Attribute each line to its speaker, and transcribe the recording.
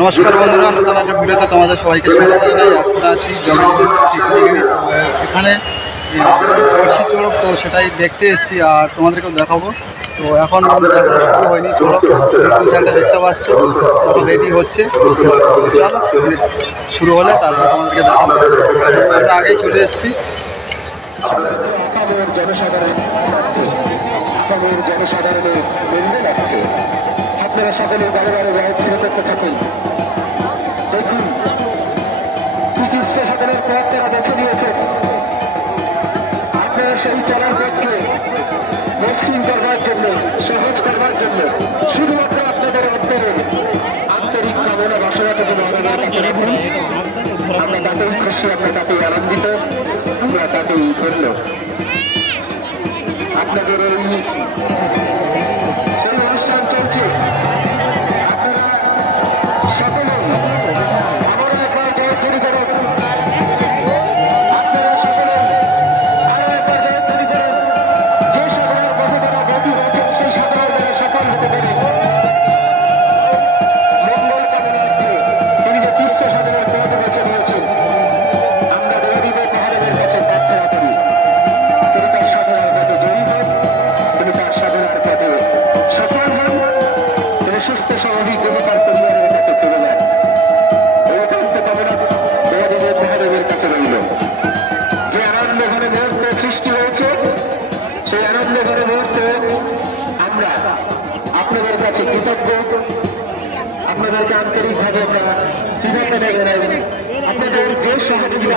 Speaker 1: নমস্কার বন্ধুরা নতুন একটা ভিডিওতে তোমাদের সবাইকে স্বাগত জানাই। এখন আছি এখানে বড়শি চড়ক, তো সেটাই দেখতে এসেছি আর তোমাদেরকেও দেখাবো। তো এখন শুরু হয়নি চড়ক। চ্যানেলটা দেখতে পাচ্ছ, এখন রেডি হচ্ছে। চলো শুরু হলে তারপর তোমাদেরকে দেখাবো। আমরা আগেই চলে এসেছি।
Speaker 2: জনসাধারণ জনসাধারণের আপনারা সকলে বারে বারে ফিরে করতে থাকুন দেখুন চিকিৎসা সাধনের পথ তারা বেছে নিয়েছেন আপনারা সেই চলার পথকে মসৃণ করবার জন্য সহজ করবার জন্য শুধুমাত্র আপনাদের অন্তরে আন্তরিক কামনা বাসনা থেকে আমরা তাতেই খুশি আমরা তাতেই আনন্দিত Gracias. যে আনন্দ ঘরে মুহূর্তের সৃষ্টি হয়েছে, সেই আনন্দ ঘরে মুহূর্তে আমরা আপনাদের কাছে কৃতজ্ঞ। আপনাদেরকে আন্তরিকভাবে আমরা কৃতজ্ঞতা জানাই। আপনাদের যে সহযোগী